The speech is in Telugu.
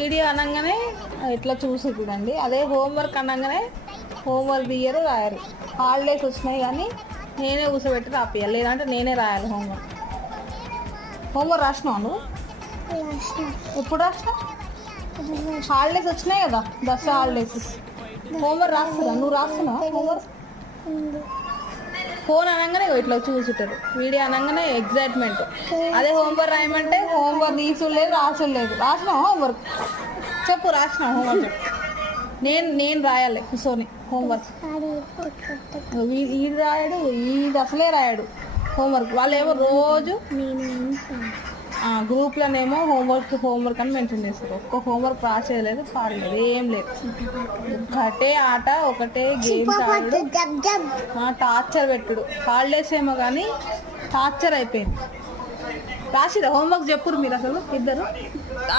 వీడియో అనగానే ఇట్లా చూసి చూడండి. అదే హోంవర్క్ అనగానే హోంవర్క్ తీయరు, రాయరు. హాలిడేస్ వచ్చినాయి కానీ నేనే కూర్చోబెట్టి రాపియాలి, లేదంటే నేనే రాయాలి హోంవర్క్. హోంవర్క్ రాసినావు నువ్వు? ఎప్పుడు రాసినావు? హాలిడేస్ వచ్చినాయి కదా, దసరా హాలిడేస్. హోంవర్క్ రాస్తున్నా? నువ్వు రాస్తున్నావా హోంవర్క్? ఫోన్ అనగానే ఇట్లా చూసుంటారు, వీడియో అనగానే ఎగ్జైట్మెంట్. అదే హోంవర్క్ రాయమంటే హోంవర్క్ తీసుడు లేదు, రాసుడు లేదు. రాసినావా హోంవర్క్? చెప్పు, రాసినావు హోంవర్క్ చెప్పు. నేను రాయాలి కూర్చొని హోంవర్క్. ఈడు రాయడు, ఈడు అసలే రాయడు హోంవర్క్. వాళ్ళేమో రోజు గ్రూప్లోనేమో హోంవర్క్ అని మెన్షన్ చేస్తారు. ఒక్క హోంవర్క్ రాసేయలేదు, పాడలేదు, ఏం లేదు. ఒకటే ఆట, ఒకటే గేమ్స్ ఆడు, టార్చర్ పెట్టుడు. హాలిడేస్ ఏమో కానీ టార్చర్ అయిపోయింది. రాసిరా హోంవర్క్? చెప్పురు మీరు అసలు ఇద్దరు.